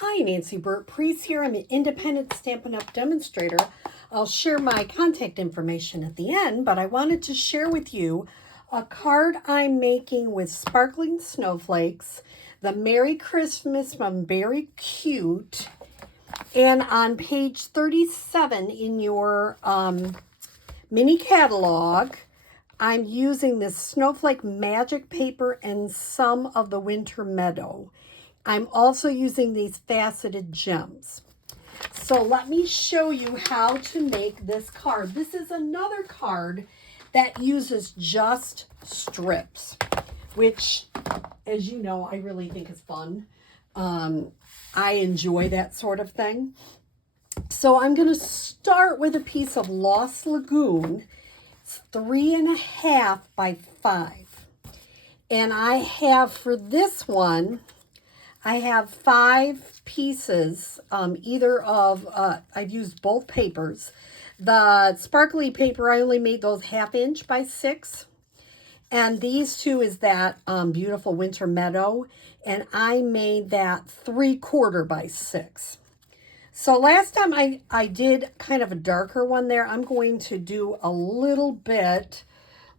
Hi, Nancy Burt-Preece here. I'm an independent Stampin' Up! Demonstrator. I'll share my contact information at the end, but I wanted to share with you a card I'm making with sparkling snowflakes, the Merry Christmas from Very Cute, and on page 37 in your mini catalog, I'm using this Snowflake Magic paper and some of the Winter Meadow. I'm also using these faceted gems. So let me show you how to make this card. This is another card that uses just strips, which, as you know, I really think is fun. I enjoy that sort of thing. So I'm going to start with a piece of Lost Lagoon. It's 3.5 by 5. And I have, for this one, I have 5 pieces, either of, I've used both papers. The sparkly paper, I only made those 1/2 inch by 6. And these two is that beautiful Winter Meadow. And I made that 3/4 by 6. So last time I did kind of a darker one there. I'm going to do a little bit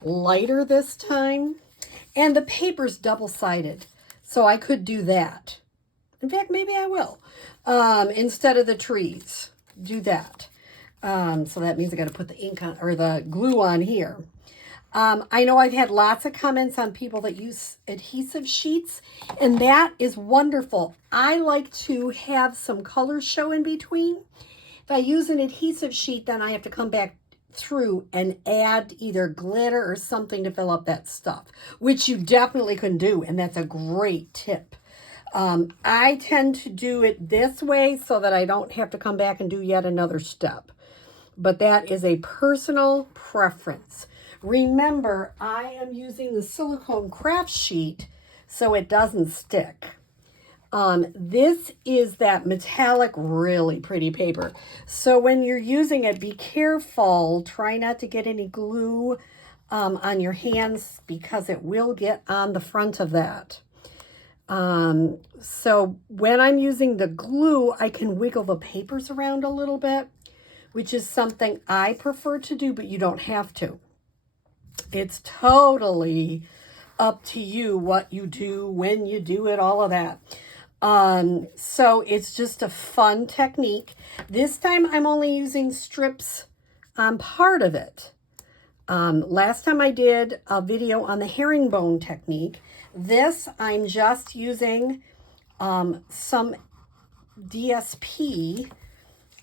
lighter this time. And the paper's double-sided, so I could do that. In fact, maybe I will. Instead of the trees, do that. So that means I got to put the ink on, or the glue on here. I know I've had lots of comments on people that use adhesive sheets, and that is wonderful. I like to have some colors show in between. If I use an adhesive sheet, then I have to come back through and add either glitter or something to fill up that stuff, which you definitely can do, and that's a great tip. I tend to do it this way so that I don't have to come back and do yet another step. But that is a personal preference. Remember, I am using the silicone craft sheet so it doesn't stick. This is that metallic, really pretty paper. So when you're using it, be careful. Try not to get any glue on your hands because it will get on the front of that. So when I'm using the glue, I can wiggle the papers around a little bit, which is something I prefer to do, but you don't have to. It's totally up to you what you do, when you do it, all of that. So it's just a fun technique. This time I'm only using strips on part of it. Last time I did a video on the herringbone technique. This I'm just using some DSP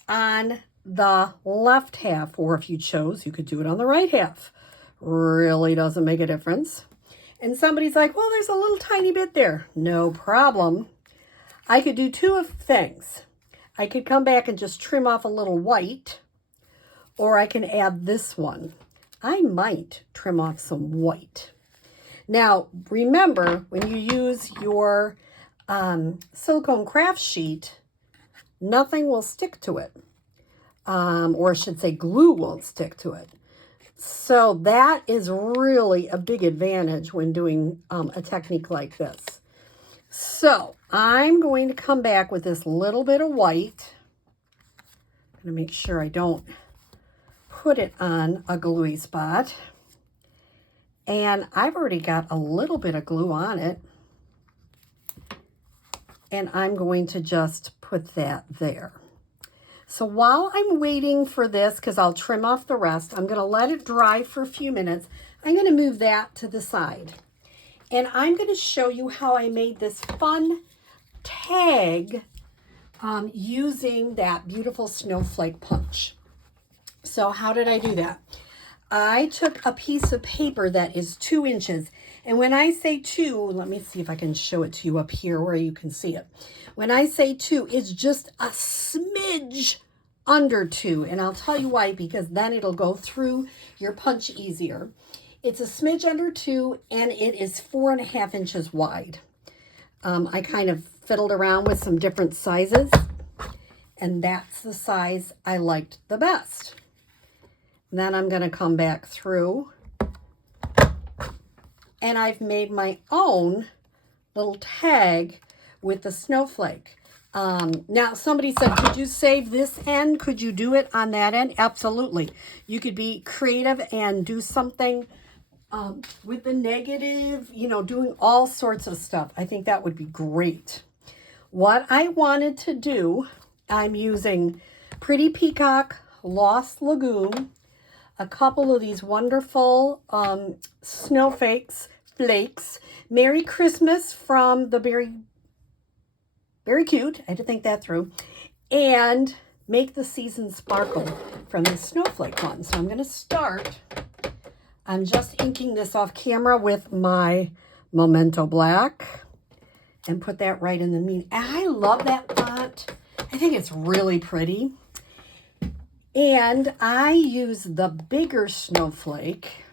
on the left half, or if you chose, you could do it on the right half. Really doesn't make a difference. And somebody's like, well, there's a little tiny bit there. No problem. I could do two of things. I could come back and just trim off a little white, or I can add this one. I might trim off some white. Now, remember, when you use your silicone craft sheet, nothing will stick to it. Or I should say glue won't stick to it. So that is really a big advantage when doing a technique like this. So I'm going to come back with this little bit of white. I'm going to make sure I don't put it on a gluey spot. And I've already got a little bit of glue on it. And I'm going to just put that there. So while I'm waiting for this, because I'll trim off the rest, I'm going to let it dry for a few minutes. I'm going to move that to the side. And I'm going to show you how I made this fun tag using that beautiful snowflake punch. So how did I do that? I took a piece of paper that is 2 inches. And when I say 2, let me see if I can show it to you up here where you can see it. When I say 2, it's just a smidge under 2. And I'll tell you why, because then it'll go through your punch easier. It's a smidge under 2, and it is 4.5 inches wide. I kind of fiddled around with some different sizes, and that's the size I liked the best. Then I'm going to come back through, and I've made my own little tag with the snowflake. Now, somebody said, could you save this end? Could you do it on that end? Absolutely. You could be creative and do something with the negative, you know, doing all sorts of stuff. I think that would be great. What I wanted to do, I'm using Pretty Peacock, Lost Lagoon, a couple of these wonderful snowflakes, Merry Christmas from the Very Cute, I had to think that through, and Make the Season Sparkle from the snowflake one. So I'm going to start. I'm just inking this off camera with my Memento Black and put that right in the mean. I love that font. I think it's really pretty. And I use the bigger snowflake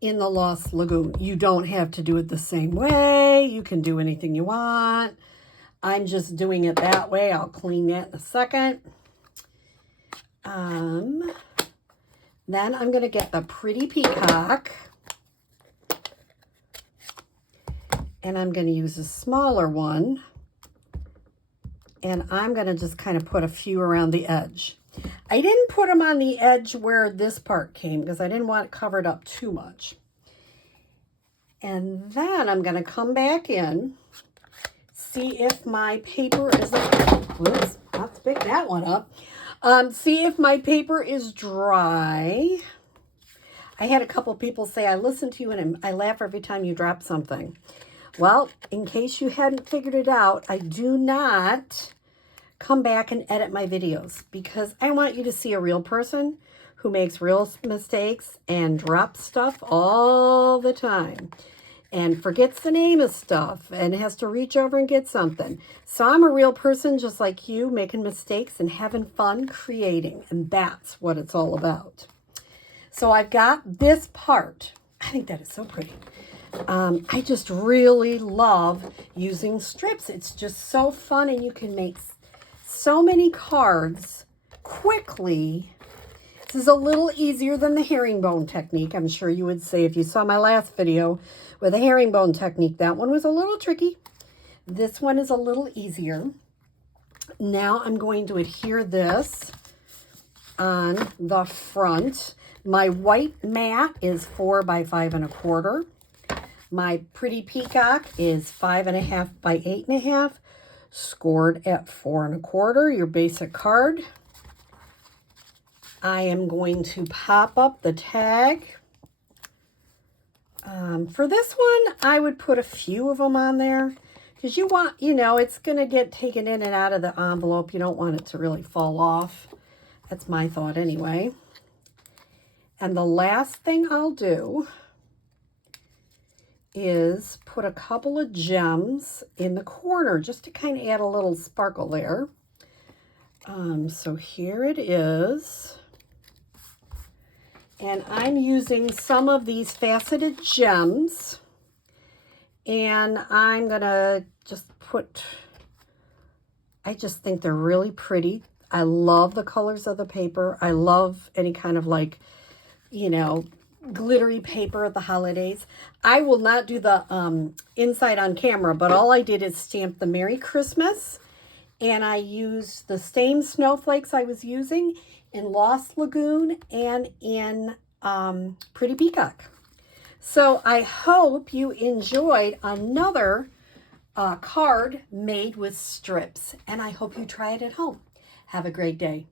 in the Lost Lagoon. You don't have to do it the same way. You can do anything you want. I'm just doing it that way. I'll clean that in a second. Then I'm going to get the Pretty Peacock. And I'm going to use a smaller one. And I'm going to just kind of put a few around the edge. I didn't put them on the edge where this part came because I didn't want it covered up too much. And then I'm going to come back in, see if my paper is, whoops, have to pick that one up. See if my paper is dry. I had a couple people say, I listen to you and I laugh every time you drop something. Well, in case you hadn't figured it out, I do not come back and edit my videos because I want you to see a real person who makes real mistakes and drops stuff all the time and forgets the name of stuff and has to reach over and get something. So I'm a real person just like you, making mistakes and having fun creating, and that's what it's all about. So I've got this part. I think that is so pretty. I just really love using strips. It's just so fun, and you can make so many cards quickly. This is a little easier than the herringbone technique, I'm sure you would say if you saw my last video with the herringbone technique. That one was a little tricky. This one is a little easier. Now I'm going to adhere this on the front. My white mat is 4 by 5 1/4. My Pretty Peacock is 5.5 by 8.5, scored at 4 1/4, your basic card. I am going to pop up the tag. For this one, I would put a few of them on there because you want, you know, it's going to get taken in and out of the envelope. You don't want it to really fall off. That's my thought anyway. And the last thing I'll do is put a couple of gems in the corner just to kind of add a little sparkle there. So here it is. And I'm using some of these faceted gems. And I'm going to just put, I just think they're really pretty. I love the colors of the paper. I love any kind of like, you know, glittery paper at the holidays. I will not do the inside on camera, but all I did is stamp the Merry Christmas. And I used the same snowflakes I was using in Lost Lagoon and in Pretty Peacock. So I hope you enjoyed another card made with strips, and I hope you try it at home. Have a great day.